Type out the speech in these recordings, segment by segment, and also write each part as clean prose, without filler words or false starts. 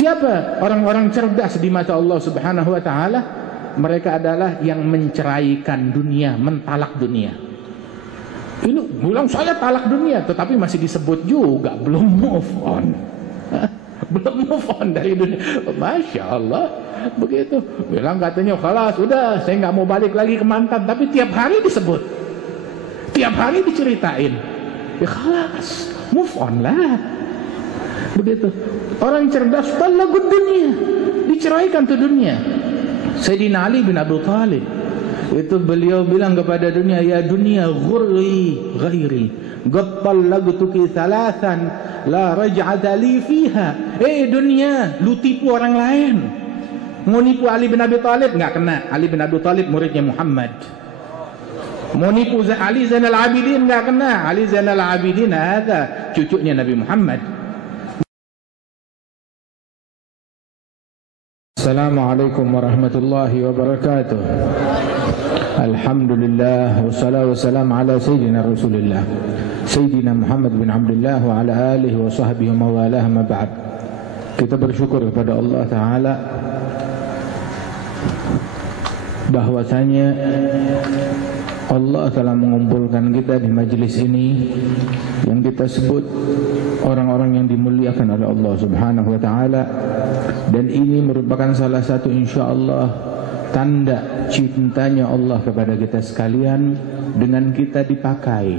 Siapa orang-orang cerdas di mata Allah Subhanahu wa taala? Mereka adalah yang menceraikan dunia, mentalak dunia. Ini bilang saya talak dunia, tetapi masih disebut juga belum move on. Belum move on dari dunia. Masya Allah, begitu. Bilang katanya, khalas, udah, saya nggak mau balik lagi ke mantan. Tapi tiap hari disebut, tiap hari diceritain. Ya khalas, move on lah. Begitu. Orang cerdas talaqud dunia, diceraikan tuh dunia. Sayyidina Ali bin Abi Thalib itu beliau bilang kepada dunia, ya dunia ghurri ghairi, qad talaqtuki thalathan la raj'ata li fiha. Dunia, lu tipu orang lain. Mau nipu Ali bin Abi Thalib enggak kena. Ali bin Abi Thalib muridnya Muhammad. Mau nipu Ali Zainal Abidin enggak kena. Ali Zainal Abidin ada cucunya Nabi Muhammad. Assalamualaikum warahmatullahi wabarakatuh. Alhamdulillah wassalatu wassalamu ala sayyidina Rasulillah Sayyidina Muhammad bin Abdullah wa ala alihi wa sahbihi wa mawalah, ma ba'd. Kita bersyukur kepada Allah Ta'ala bahwasanya Allah telah mengumpulkan kita di majlis ini yang kita sebut orang-orang yang dimuliakan oleh Allah Subhanahu wa taala, dan ini merupakan salah satu insyaallah tanda cintanya Allah kepada kita sekalian, dengan kita dipakai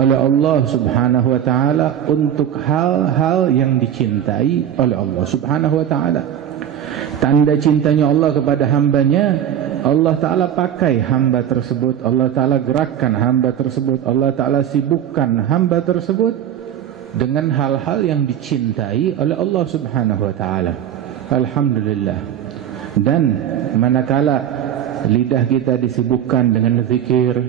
oleh Allah Subhanahu wa taala untuk hal-hal yang dicintai oleh Allah Subhanahu wa taala. Tanda cintanya Allah kepada hambanya, Allah Ta'ala pakai hamba tersebut, Allah Ta'ala gerakkan hamba tersebut, Allah Ta'ala sibukkan hamba tersebut dengan hal-hal yang dicintai oleh Allah Subhanahu wa Ta'ala. Alhamdulillah. Dan manakala lidah kita disibukkan dengan zikir,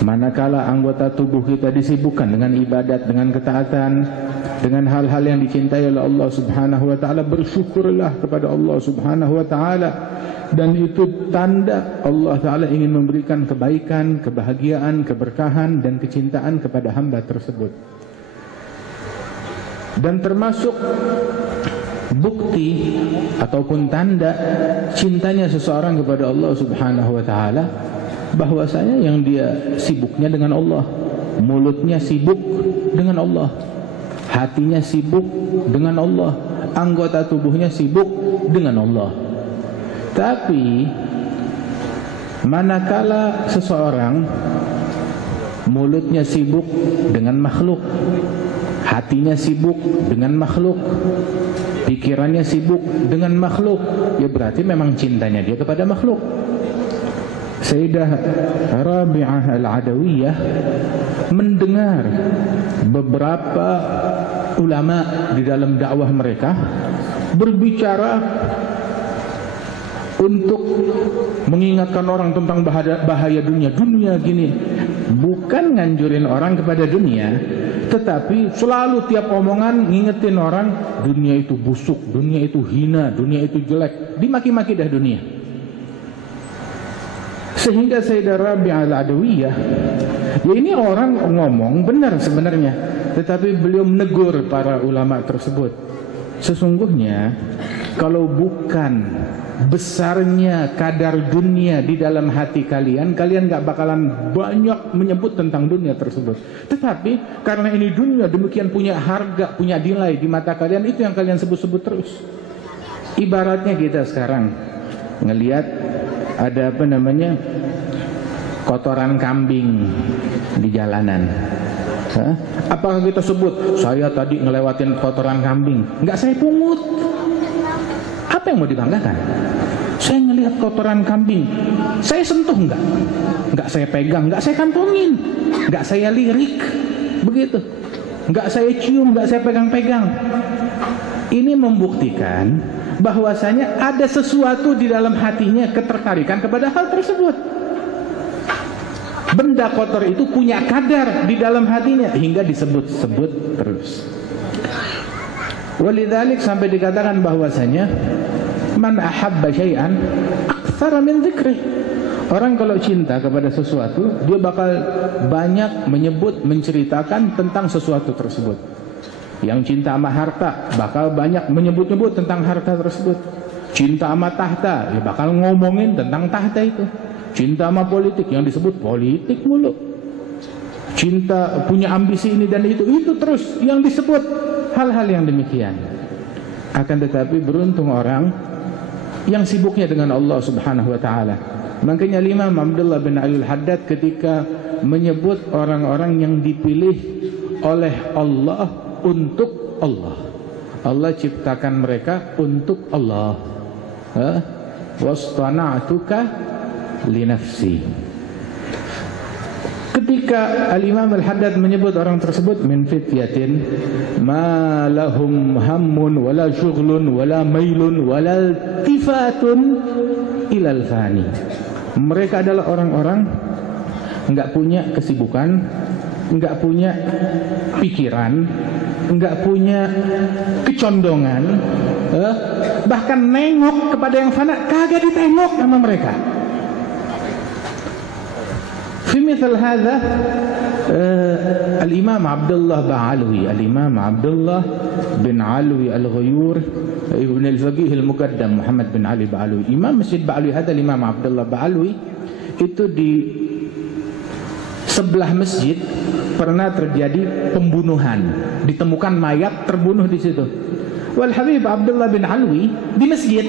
manakala anggota tubuh kita disibukkan dengan ibadat, dengan ketaatan, dengan hal-hal yang dicintai oleh Allah Subhanahu wa taala, bersyukurlah kepada Allah Subhanahu wa taala, dan itu tanda Allah taala ingin memberikan kebaikan, kebahagiaan, keberkahan dan kecintaan kepada hamba tersebut. Dan termasuk bukti ataupun tanda cintanya seseorang kepada Allah Subhanahu wa taala, bahwasanya yang dia sibuknya dengan Allah, mulutnya sibuk dengan Allah, hatinya sibuk dengan Allah, anggota tubuhnya sibuk dengan Allah. Tapi manakala seseorang mulutnya sibuk dengan makhluk, hatinya sibuk dengan makhluk, pikirannya sibuk dengan makhluk, ya berarti memang cintanya dia kepada makhluk. Sayyidah Rabi'ah Al-Adawiyah mendengar beberapa ulama di dalam dakwah mereka berbicara untuk mengingatkan orang tentang bahaya dunia. Dunia gini, bukan nganjurin orang kepada dunia, tetapi selalu tiap omongan ngingetin orang dunia itu busuk, dunia itu hina, dunia itu jelek, dimaki-maki dah dunia. Sehingga Sayyidah Rabi'ah Al-Adawiyah, ya ini orang ngomong benar sebenarnya, tetapi beliau menegur para ulama tersebut. Sesungguhnya kalau bukan besarnya kadar dunia di dalam hati kalian, kalian gak bakalan banyak menyebut tentang dunia tersebut. Tetapi karena ini dunia demikian punya harga, punya nilai di mata kalian, itu yang kalian sebut-sebut terus. Ibaratnya kita sekarang ngelihat ada apa namanya, kotoran kambing di jalanan. Apakah kita sebut saya tadi ngelewatin kotoran kambing? Enggak, saya pungut. Apa yang mau dibanggakan? Saya ngelihat kotoran kambing, saya sentuh enggak? Enggak saya pegang, enggak saya kantongin, enggak saya lirik, begitu. Enggak saya cium, enggak saya pegang-pegang. Ini membuktikan bahwasanya ada sesuatu di dalam hatinya, ketertarikan kepada hal tersebut. Benda kotor itu punya kadar di dalam hatinya hingga disebut-sebut terus. Walidzalik sampai dikatakan bahwasanya man ahabba syai'an aktsara min dzikri. Orang kalau cinta kepada sesuatu, dia bakal banyak menyebut, menceritakan tentang sesuatu tersebut. Yang cinta sama harta bakal banyak menyebut-nyebut tentang harta tersebut. Cinta sama tahta, ya bakal ngomongin tentang tahta itu. Cinta sama politik, yang disebut politik mulu. Cinta punya ambisi ini dan itu terus yang disebut hal-hal yang demikian. Akan tetapi beruntung orang yang sibuknya dengan Allah Subhanahu wa taala. Makanya Imam Abdullah bin Ali Al-Haddad ketika menyebut orang-orang yang dipilih oleh Allah untuk Allah. Allah ciptakan mereka untuk Allah. Wastana'tuka li nafsi. Ketika Al-Imam Al-Haddad menyebut orang tersebut min fityatin ma lahum hammun wala syughlun wala mailun wala tifatun ilal fani. Mereka adalah orang-orang enggak punya kesibukan, enggak punya pikiran, enggak punya kecondongan, bahkan nengok kepada yang fana kagak ditengok sama mereka. Fi mithal hadha Al-Imam Abdullah bin Alwi Al-Ghayur Ibn Al-Faqih Al-Muqaddam Muhammad bin Ali Ba'alwi, Imam Masjid Ba'alwi, hadha Imam Abdullah Ba'alwi, itu di sebelah masjid pernah terjadi pembunuhan, ditemukan mayat terbunuh di situ. Wal Habib Abdullah bin Alwi di masjid,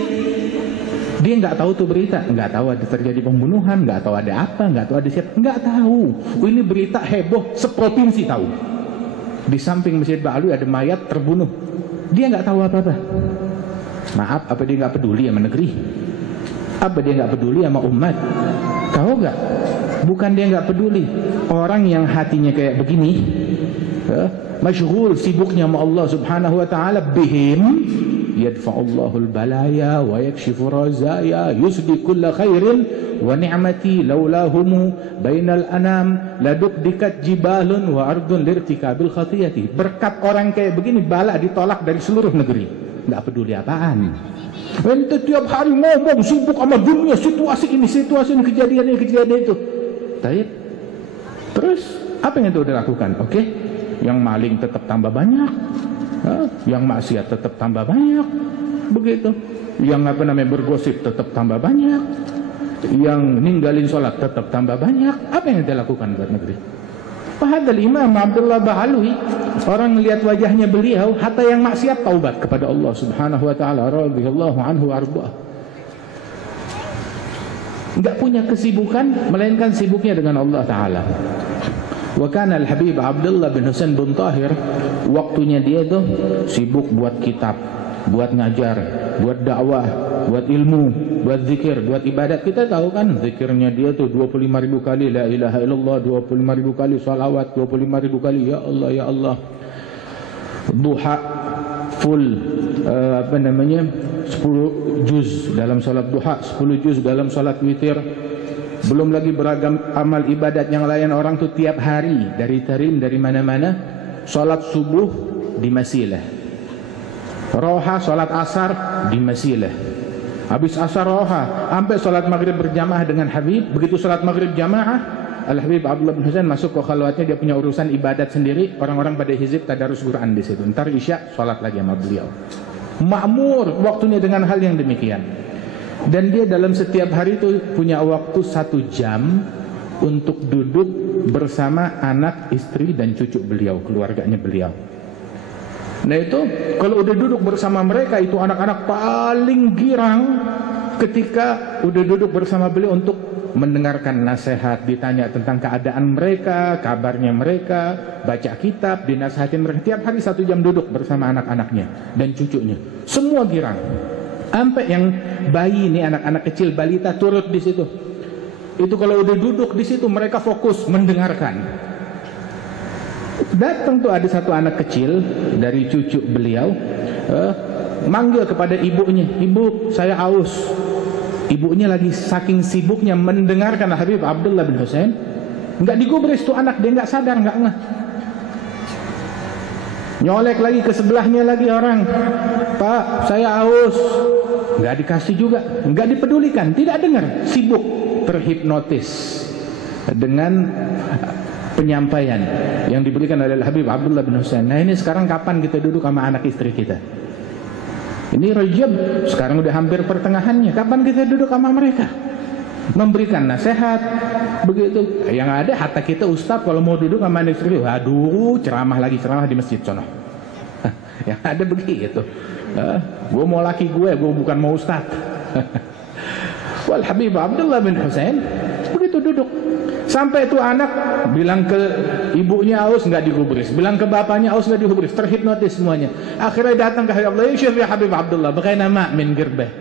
dia nggak tahu tuh berita, nggak tahu ada terjadi pembunuhan, nggak tahu ada apa, nggak tahu ada siapa, nggak tahu. Ini berita heboh seprovinsi tahu. Di samping Masjid Ba'alwi ada mayat terbunuh, dia nggak tahu apa-apa. Maaf, apa dia nggak peduli sama negeri? Apa dia nggak peduli sama umat? Tahu nggak? Bukan dia nggak peduli. Orang yang hatinya kayak begini, masyghul, sibuknya sama Allah Subhanahu wa taala, bihim yadfa'ullahu al-balaya wa yakshifu razaya yusdi kulla khairin wa ni'mati laulahum bainal anam ladukdikat jibalun wa ardun lirtikabil khatiyati. Berkat orang kayak begini bala ditolak dari seluruh negeri. Nggak peduli apaan. Ente tiap hari ngomong sibuk sama dunia, situasi ini, kejadian itu. Taib. Terus apa yang itu dilakukan? Oke, yang maling tetap tambah banyak, yang maksiat tetap tambah banyak, begitu. Yang bergosip tetap tambah banyak, yang ninggalin sholat tetap tambah banyak. Apa yang dilakukan buat negeri? Padahal Imam Abdullah Ba'alwi, orang lihat wajahnya beliau, hatta yang maksiat taubat kepada Allah Subhanahu wa taala, radhiyallahu anhu arba. Enggak punya kesibukan melainkan sibuknya dengan Allah taala. Wa kana Al-Habib Abdullah bin Husain bin Tahir, waktunya dia itu sibuk buat kitab, buat ngajar, buat dakwah, buat ilmu, buat zikir, buat ibadat. Kita tahu kan zikirnya dia tuh 25.000 kali la ilaha illallah, 25.000 kali salawat, 25.000 kali ya Allah ya Allah. Duha full 10 juz dalam salat duha, 10 juz dalam salat witir. Belum lagi beragam amal ibadat yang lain. Orang tuh tiap hari dari tarin dari mana-mana. Salat subuh di Masilah, roha salat asar di Masilah, habis asar roha sampai salat maghrib berjamaah dengan Habib. Begitu salat maghrib jamaah, Al-Habib Abdullah bin Husain masuk ke khalwatnya, dia punya urusan ibadat sendiri. Orang-orang pada hizib tadarus Quran di situ. Ntar isya salat lagi sama beliau. Makmur waktunya dengan hal yang demikian. Dan dia dalam setiap hari itu punya waktu 1 jam untuk duduk bersama anak, istri dan cucu beliau, keluarganya beliau. Nah itu kalau udah duduk bersama mereka, itu anak-anak paling girang ketika udah duduk bersama beliau untuk mendengarkan nasihat, ditanya tentang keadaan mereka, kabarnya mereka, baca kitab, dinasihatin mereka. Tiap hari 1 jam duduk bersama anak-anaknya dan cucunya, semua girang. Sampai yang bayi ini, anak-anak kecil balita turut di situ. Itu kalau udah duduk di situ mereka fokus mendengarkan. Datang tuh ada satu anak kecil dari cucu beliau, manggil kepada ibunya, "Ibu, saya haus." Ibunya lagi saking sibuknya mendengarkan Habib Abdullah bin Husain, nggak digubris tuh anak, dia nggak sadar, nggak ngeh. Nyolek lagi ke sebelahnya lagi orang, "Pak, saya haus." Nggak dikasih juga, nggak dipedulikan, tidak dengar, sibuk, terhipnotis dengan penyampaian yang diberikan oleh Habib Abdullah bin Husain. Nah ini sekarang kapan kita duduk sama anak istri kita? Ini Rajab, sekarang udah hampir pertengahannya. Kapan kita duduk sama mereka? Memberikan nasihat, begitu. Yang ada hatta kita ustaz kalau mau duduk sama anak istri, aduh ceramah lagi, ceramah di masjid sono. Yang ada begitu. Gue mau laki gue bukan mau ustaz. Wal Habib Abdullah bin Husain begitu duduk. Sampai itu anak bilang ke ibunya aus nggak digubris, bilang ke bapaknya aus nggak digubris, terhipnotis semuanya. Akhirnya datang ke Habib Abdullah, ya Habib Abdullah, bagaimana ma min girbah,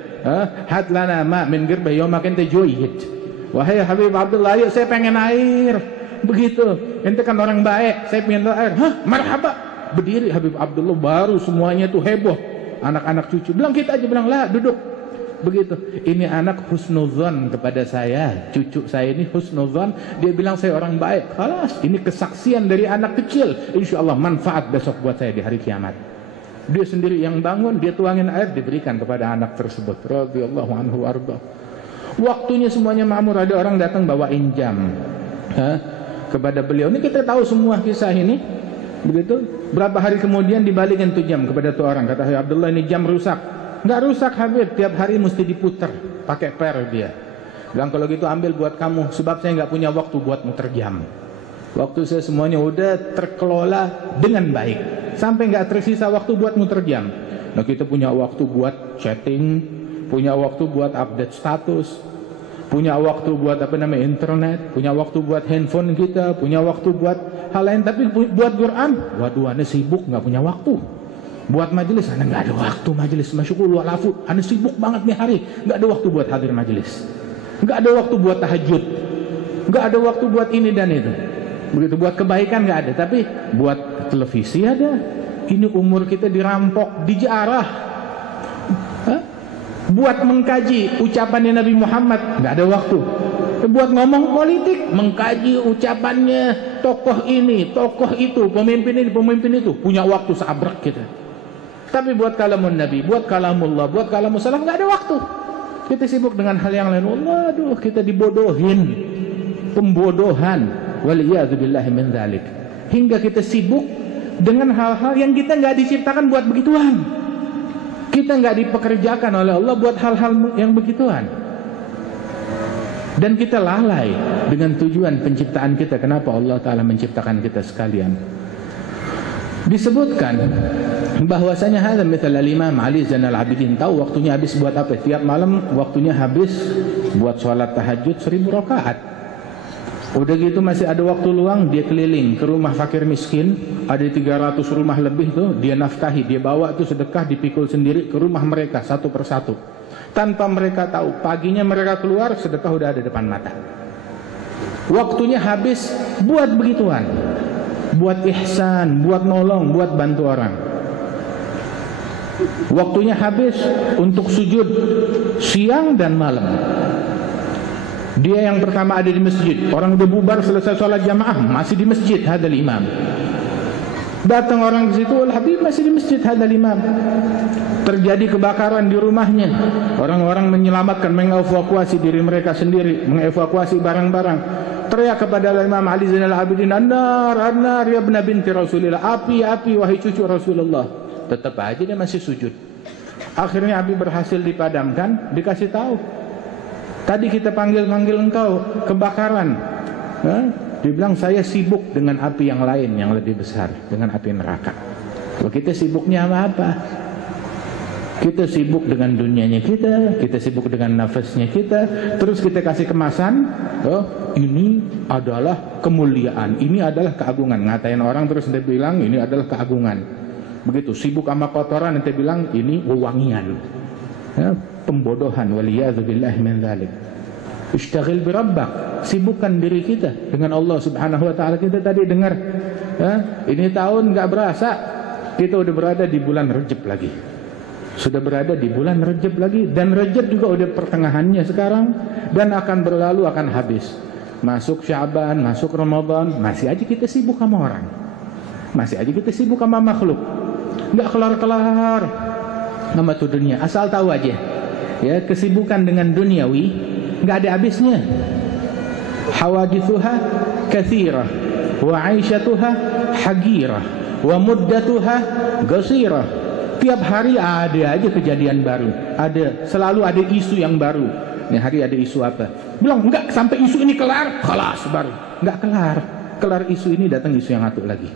hat lana ma min girbah, yoma kente joyid. Wahai Habib Abdullah, ayo saya pengen air. Begitu, ente kan orang baik, saya pengen air. Hah, marhaba. Berdiri Habib Abdullah, baru semuanya tuh heboh. Anak-anak cucu bilang kita aja, bilang lah duduk. Begitu, ini anak husnuzon kepada saya, cucu saya ini husnuzon, dia bilang saya orang baik. Khalas, ini kesaksian dari anak kecil, insya Allah manfaat besok buat saya di hari kiamat. Dia sendiri yang bangun, dia tuangin air, diberikan kepada anak tersebut. Radhiyallahu anhu arda. Waktunya semuanya makmur, ada orang datang bawain jam kepada beliau. Ini kita tahu semua kisah ini. Begitu, berapa hari kemudian dibalikin tuh jam kepada tuh orang. Kata Abdullah, ini jam rusak. Nggak rusak Habib, tiap hari mesti diputer pakai per dia. Bilang kalau gitu ambil buat kamu, sebab saya nggak punya waktu buat muter jam. Waktu saya semuanya udah terkelola dengan baik, sampai nggak tersisa waktu buat muter jam. Nah kita punya waktu buat chatting, punya waktu buat update status, punya waktu buat internet, punya waktu buat handphone kita, punya waktu buat hal lain. Tapi buat Quran, waduh ane sibuk nggak punya waktu. Buat majelis, anda nggak ada waktu majelis, masyukullah lafu, anda sibuk banget nih hari, nggak ada waktu buat hadir majelis, nggak ada waktu buat tahajud, nggak ada waktu buat ini dan itu. Begitu buat kebaikan nggak ada, tapi buat televisi ada. Ini umur kita dirampok, dijarah. Buat mengkaji ucapannya Nabi Muhammad nggak ada waktu. Buat ngomong politik, mengkaji ucapannya tokoh ini, tokoh itu, pemimpin ini, pemimpin itu, punya waktu seabrek kita. Tapi buat kalamun Nabi, buat kalamullah, buat kalamus salaf nggak ada waktu. Kita sibuk dengan hal yang lain. Waduh, kita dibodohin, pembodohan. Waliyadzubillahi min dzalik. Hingga kita sibuk dengan hal-hal yang kita nggak diciptakan buat begituan. Kita nggak dipekerjakan oleh Allah buat hal-hal yang begituan. Dan kita lalai dengan tujuan penciptaan kita. Kenapa Allah Ta'ala menciptakan kita sekalian? Disebutkan bahwasanya hadza mithal al-Imam Ali Zainal Abidin, tahu waktunya habis buat apa? Tiap malam waktunya habis buat sholat tahajud 1000 rakaat. Udah gitu masih ada waktu luang, dia keliling ke rumah fakir miskin, ada 300 rumah lebih tuh, dia nafkahi, dia bawa tuh sedekah, dipikul sendiri ke rumah mereka satu persatu. Tanpa mereka tahu, paginya mereka keluar, sedekah udah ada depan mata. Waktunya habis buat begituan, buat ihsan, buat nolong, buat bantu orang. Waktunya habis untuk sujud siang dan malam. Dia yang pertama ada di masjid, orang udah bubar selesai sholat jamaah, masih di masjid, hadal imam. Datang orang ke situ, Al-Habib masih di masjid, hadal imam. Terjadi kebakaran di rumahnya, orang-orang menyelamatkan, mengevakuasi diri mereka sendiri, mengevakuasi barang-barang. Teriak kepada Imam Ali Zainal Abidin, "An-nar, an-nar ya ibna binti Rasulillah." Api, api wahai cucu Rasulullah. Tetap aja dia masih sujud. Akhirnya api berhasil dipadamkan, dikasih tahu. Tadi kita panggil-panggil engkau, kebakaran. Dia bilang saya sibuk dengan api yang lain yang lebih besar, dengan api neraka. Kalau kita sibuknya sama apa? Kita sibuk dengan dunianya kita sibuk dengan nafasnya kita, terus kita kasih kemasan, ini adalah kemuliaan, ini adalah keagungan. Ngatain orang terus dia bilang ini adalah keagungan. Begitu, sibuk sama kotoran, nanti bilang ini wewangian. Pembodohan, waliyadzubillahi min dzalik. Ishtaghil bi rabbak, sibukkan diri kita dengan Allah Subhanahu wa taala. Kita tadi dengar, ini tahun enggak berasa kita udah berada di bulan Rajab lagi. Sudah berada di bulan Rajab lagi, dan Rajab juga udah pertengahannya sekarang dan akan berlalu, akan habis. Masuk Sya'ban, masuk Ramadan, masih aja kita sibuk sama orang. Masih aja kita sibuk sama makhluk. Enggak kelar-kelar sama tuh dunia. Asal tahu aja, ya, kesibukan dengan duniawi enggak ada habisnya. Hawadithuha katsirah wa 'aishatuha hagirah wa muddatuha qasirah. Tiap hari ada aja kejadian baru, selalu ada isu yang baru. Nih hari ada isu apa? Bilang enggak sampai isu ini kelar, khalas baru. Enggak kelar isu ini, datang isu yang satu lagi.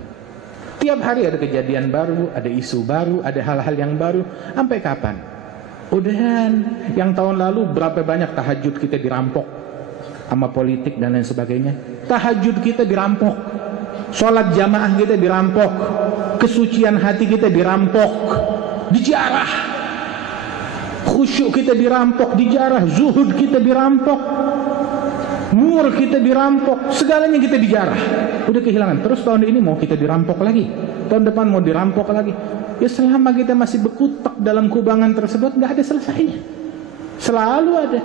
Tiap hari ada kejadian baru, ada isu baru, ada hal-hal yang baru. Sampai kapan? Udahan. Yang tahun lalu berapa banyak tahajud kita dirampok sama politik dan lain sebagainya. Tahajud kita dirampok, sholat jamaah kita dirampok, kesucian hati kita dirampok, dijarah. Khusyuk kita dirampok, dijarah. Zuhud kita dirampok, nur kita dirampok, segalanya kita dijarah. Udah kehilangan. Terus tahun ini mau kita dirampok lagi, tahun depan mau dirampok lagi. Ya selama kita masih berkutak dalam kubangan tersebut, nggak ada selesainya. Selalu ada.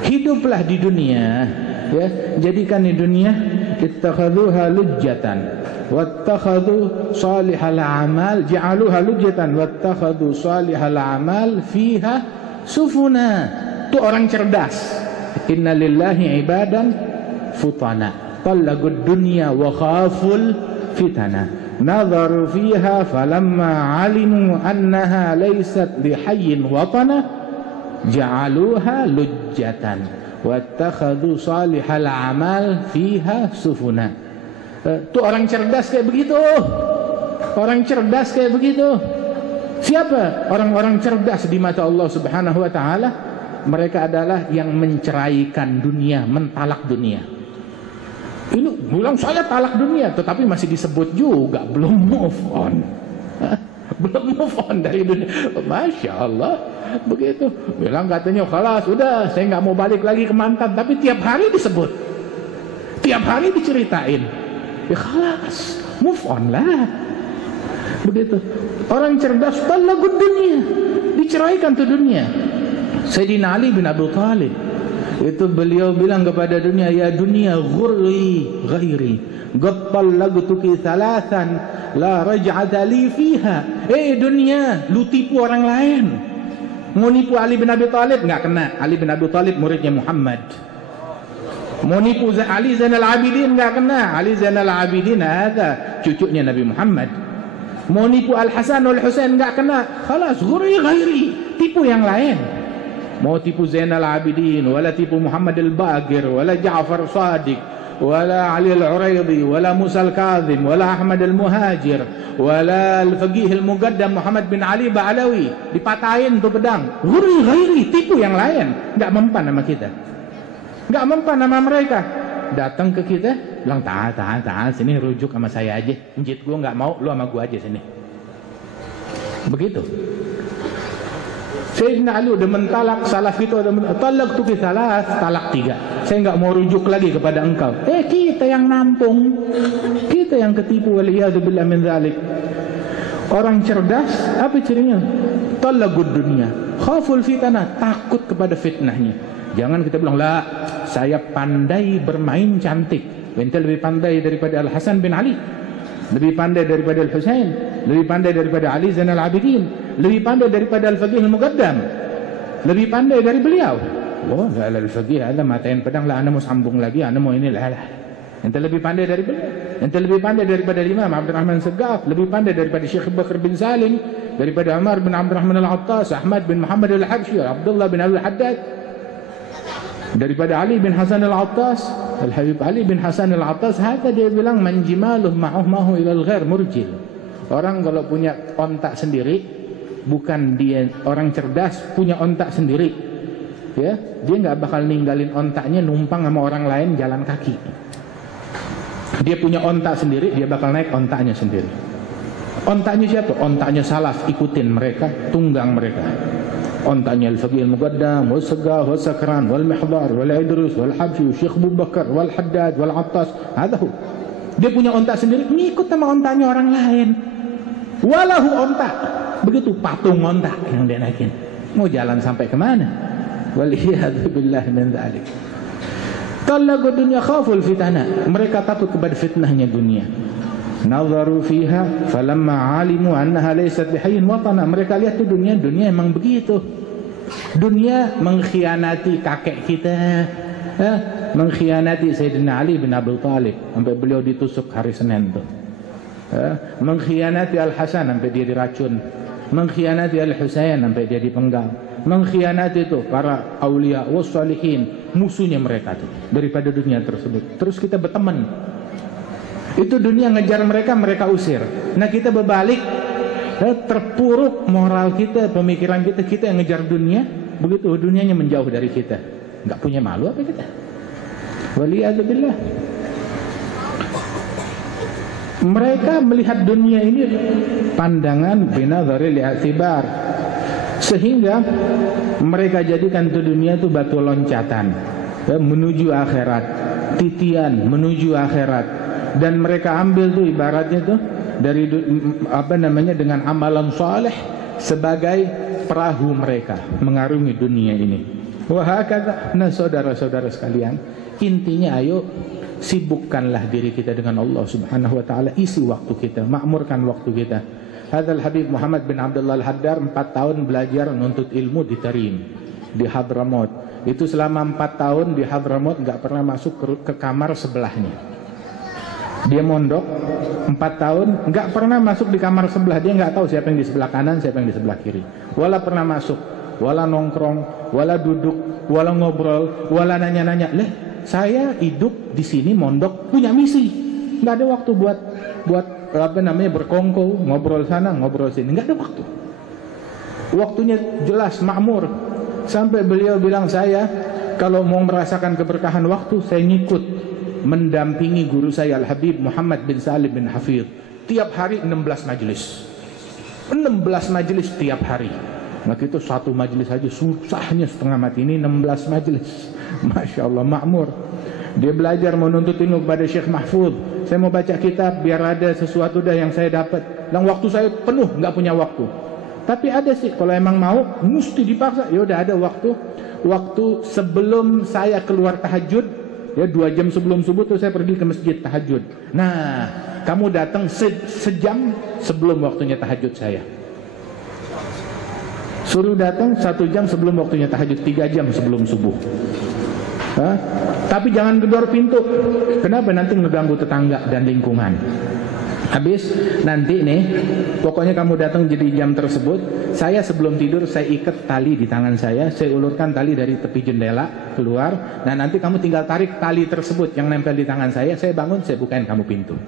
Hiduplah di dunia, ya, jadikan di dunia ittakhadhuha lujjatan wattakhadhu salihal a'mal, ja'aluha lujjatan wattakhadhu salihal a'mal fiha sufuna. Itu orang cerdas. Inna lillahi ibadan futana talaqud dunya wa khaful fitana nadharu fiha falamma alimu annaha laysat lihayyin watana ja'aluha lujjatan wattakhadhu salihal a'mal fiha sufuna. Itu orang cerdas kayak begitu. Orang cerdas kayak begitu. Siapa orang-orang cerdas di mata Allah Subhanahu wa taala? Mereka adalah yang menceraikan dunia, mentalak dunia. Ini bilang saya talak dunia, tetapi masih disebut juga belum move on. Belum move on dari dunia. Masya Allah, begitu. Bilang katanya, khalas, udah, saya nggak mau balik lagi ke mantan. Tapi tiap hari disebut, tiap hari diceritain. Ya khalas, move on lah. Begitu. Orang cerdas, talaqud dunia, diceraikan tuh dunia. Sayyidina Ali bin Abi Thalib, itu beliau bilang kepada dunia, ya dunia ghurri ghairi qad talaqtuki thalathan la raj'ata li fiha. Dunia, lu tipu orang lain. Mau nipu Ali bin Abi Thalib enggak kena. Ali bin Abi Thalib muridnya Muhammad. Mau nipu Ali Zainal Abidin enggak kena. Ali Zainal Abidin ada cucunya Nabi Muhammad. Mau nipu Al Hasan wal Husain enggak kena. Khalas, ghurri ghairi, tipu yang lain. Mau tipu Zainal Abidin, wala tipu Muhammad al-Baqir, wala Ja'far Sadiq, wala Ali al-Uraidi, wala Musa al-Kazim, wala Ahmad al-Muhajir, wala al-Faqih al-Muqaddam Muhammad bin Ali Ba'alawi. Dipatahin tuh pedang. Ghurri ghairi, tipu yang lain. Enggak mempan sama kita, enggak mempan sama mereka. Datang ke kita, bilang tahan, sini rujuk sama saya aja. Njit gua enggak mau, lu sama gua aja sini. Begitu. Sayyidina Ali udah mentalak, salaf itu udah talak tuh salah, talak 3. Saya nggak mau rujuk lagi kepada engkau. Kita yang nampung, kita yang ketipu. Waliyadzubillah min dzalik. Orang cerdas apa cirinya? Talaqud dunia, khaful fitnah, takut kepada fitnahnya. Jangan kita bilang, lah saya pandai bermain cantik. Ente lebih pandai daripada Al Hasan bin Ali, lebih pandai daripada Al Husain, lebih pandai daripada Ali Zainal Abidin, lebih pandai daripada Al-Faqih Al-Muqaddam, lebih pandai dari beliau. Oh, Al-Faqih ada matain pedang lah, anda mau sambung lagi, anda mau ini lah. Ente lebih pandai dari beliau. Ente lebih pandai daripada Imam Abdurrahman Segaf, lebih pandai daripada Syekh Bakar bin Salim, daripada Umar bin Abdurrahman Al-Attas, Ahmad bin Muhammad Al-Habsyi, Abdullah bin Abdul Haddad, daripada Ali bin Hasan Al-Attas, Al-Habib Ali bin Hasan Al-Attas. Hata dia bilang manjimaluh ma'uh ilal ghair murjil. Orang kalau punya ontak sendiri, bukan dia orang cerdas, punya ontak sendiri, ya, dia nggak bakal ninggalin ontaknya numpang sama orang lain jalan kaki. Dia punya ontak sendiri, dia bakal naik ontaknya sendiri. Ontaknya siapa? Ontaknya salaf, ikutin mereka, tunggang mereka. Ontaknya Al-Faqih Al-Muqaddam, wal Sagaf, wal Sakran, wal Mihdar, wal Idrus, wal Habsyi, Syekh Abu Bakar, wal Haddad, wal Attas. Adahu. Dia punya ontak sendiri, ngikut sama ontaknya orang lain. Walahu ontak, begitu patung ontak yang dia naikin. Mau jalan sampai kemana? Waliyadzubillah min dzalik. Talaqud dunya khaful fitnah, mereka takut kepada fitnahnya dunia. Nadharu fiha falamma alimu annaha laysat bihayyin watana. Mereka lihat tuh dunia emang begitu. Dunia mengkhianati kakek kita, mengkhianati Sayyidina Ali bin Abi Thalib sampai beliau ditusuk hari Senin tuh. Mengkhianati Al-Hasan sampai dia diracun, mengkhianati Al-Husain sampai dia dipenggal, mengkhianati itu para aulia wassalihin, musuhnya mereka tuh daripada dunia tersebut. Terus kita berteman. Itu dunia ngejar mereka, mereka usir. Nah kita berbalik, terpuruk moral kita, pemikiran kita, kita yang ngejar dunia, begitu dunianya menjauh dari kita. Nggak punya malu apa kita? Waliyadzubillah. Mereka melihat dunia ini pandangan binadharil i'tibar, sehingga mereka jadikan tuh dunia itu batu loncatan menuju akhirat, titian menuju akhirat, dan mereka ambil tuh ibaratnya tuh dari dengan amalan saleh sebagai perahu mereka mengarungi dunia ini. Wah kata, nah saudara-saudara sekalian, intinya ayo sibukkanlah diri kita dengan Allah Subhanahu wa taala, isi waktu kita, makmurkan waktu kita. Hadzal Habib Muhammad bin Abdullah Al-Haddar 4 tahun belajar menuntut ilmu di Tarim, di Hadramaut. Itu selama 4 tahun di Hadramaut nggak pernah masuk ke kamar sebelahnya. Dia mondok 4 tahun nggak pernah masuk di kamar sebelah. Dia nggak tahu siapa yang di sebelah kanan, siapa yang di sebelah kiri. Wala pernah masuk, wala nongkrong, wala duduk, wala ngobrol, wala nanya-nanya. Saya hidup di sini mondok punya misi, nggak ada waktu buat berkongko, ngobrol sana, ngobrol sini, nggak ada waktu. Waktunya jelas makmur. Sampai beliau bilang, saya kalau mau merasakan keberkahan waktu, saya ngikut mendampingi guru saya Al-Habib Muhammad bin Salim bin Hafidh. Tiap hari 16 majelis, 16 majelis tiap hari. Nah itu satu majelis aja susahnya setengah mati, ini 16 majelis. Masya Allah, makmur. Dia belajar menuntut ilmu kepada Syekh Mahfud. Saya mau baca kitab biar ada sesuatu dah yang saya dapat. Dan waktu saya penuh, nggak punya waktu. Tapi ada sih, kalau emang mau mesti dipaksa. Ya udah ada waktu. Waktu sebelum saya keluar tahajud, ya 2 jam sebelum subuh tuh saya pergi ke masjid tahajud. Nah, kamu datang sejam sebelum waktunya tahajud saya. Suruh datang 1 jam sebelum waktunya tahajud, 3 jam sebelum subuh. Tapi jangan gedor pintu. Kenapa? Nanti ngeganggu tetangga dan lingkungan. Habis nanti nih, pokoknya kamu datang jadi jam tersebut. Saya sebelum tidur saya ikat tali di tangan saya ulurkan tali dari tepi jendela keluar. Nah nanti kamu tinggal tarik tali tersebut yang nempel di tangan saya bangun, saya bukain kamu pintu.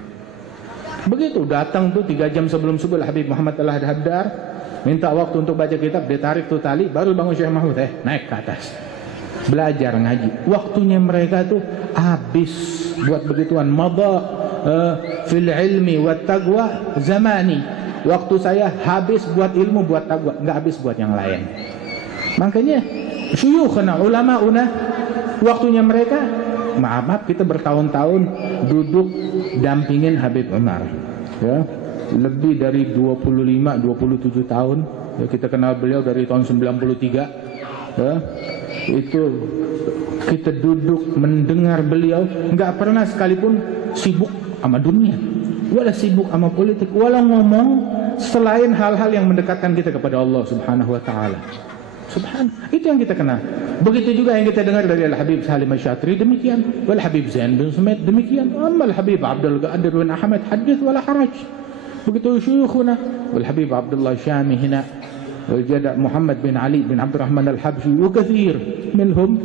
Begitu datang tuh 3 jam sebelum subuh Habib Muhammad Al-Haddar minta waktu untuk baca kitab, dia tarik tuh tali, baru bangun Syekh Mahmud naik ke atas belajar ngaji. Waktunya mereka tuh habis buat begituan. Madha fil ilmi wat taqwa zamani. Waktu saya habis buat ilmu, buat taqwa, nggak habis buat yang lain. Makanya syuyukhna ulamauna waktunya mereka, maaf kita bertahun-tahun duduk dampingin Habib Umar, ya lebih dari 25-27 tahun ya, kita kenal beliau dari tahun 93 ya. Itu kita duduk mendengar beliau, nggak pernah sekalipun sibuk sama dunia, wala sibuk sama politik, wala ngomong selain hal-hal yang mendekatkan kita kepada Allah Subhanahu wa taala. Itu yang kita kenal. Begitu juga yang kita dengar dari Al-Habib Salim Asy-Syatri demikian, wal Habib Zain bin Sumaid demikian, amma Al-Habib Abdul Qadir bin Ahmad hadits wala haraj. Begitu syuyukhuna wal Habib Abdullah Syami hina, Jada Muhammad bin Ali bin Abdurrahman Al-Habsyi wa katsir minhum.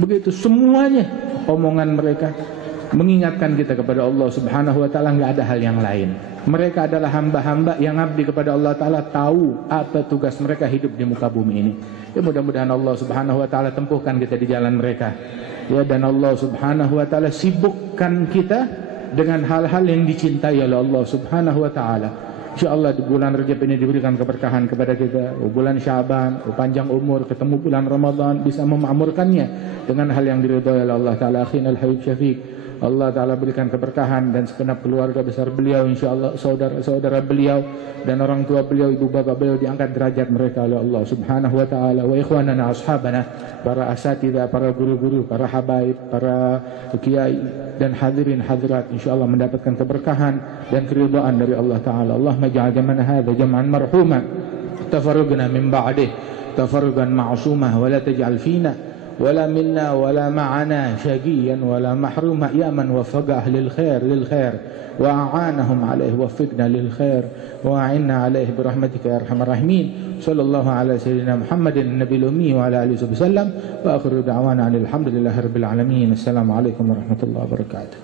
Begitu semuanya omongan mereka mengingatkan kita kepada Allah Subhanahu wa taala, enggak ada hal yang lain. Mereka adalah hamba-hamba yang abdi kepada Allah taala, tahu apa tugas mereka hidup di muka bumi ini. Ya mudah-mudahan Allah Subhanahu wa taala tempuhkan kita di jalan mereka. Ya, dan Allah Subhanahu wa taala sibukkan kita dengan hal-hal yang dicintai oleh Allah Subhanahu wa taala. InsyaAllah di bulan Rajab ini diberikan keberkahan kepada kita. Bulan Syaban, panjang umur, ketemu bulan Ramadan, bisa memakmurkannya dengan hal yang diridhai oleh Allah Ta'ala. Akhina Al-Habib Syafiq, Allah Ta'ala berikan keberkahan dan segenap keluarga besar beliau, insyaAllah saudara-saudara beliau dan orang tua beliau, ibu bapak beliau, diangkat derajat mereka oleh Allah Subhanahu wa ta'ala. Wa ikhwanana ashabana, para asatidah, para guru-guru, para habaib, para kiai dan hadirin hadirat, insyaAllah mendapatkan keberkahan dan keridhaan dari Allah Ta'ala. Allahumma ja'al jam'ana hadha jam'an marhuma, tafarrugna min ba'dih tafarrugan ma'sumah, wa la taj'al fina ولا منا ولا معنا شقيا ولا محروما، يا من وفق أهل الخير للخير وأعانهم عليه، وفقنا للخير وأعنا عليه برحمتك يا أرحم الراحمين. صلى الله على سيدنا محمد النبي الأمي وعلى آله وسلم، وآخر دعوانا عن الحمد لله رب العالمين. السلام عليكم ورحمة الله وبركاته.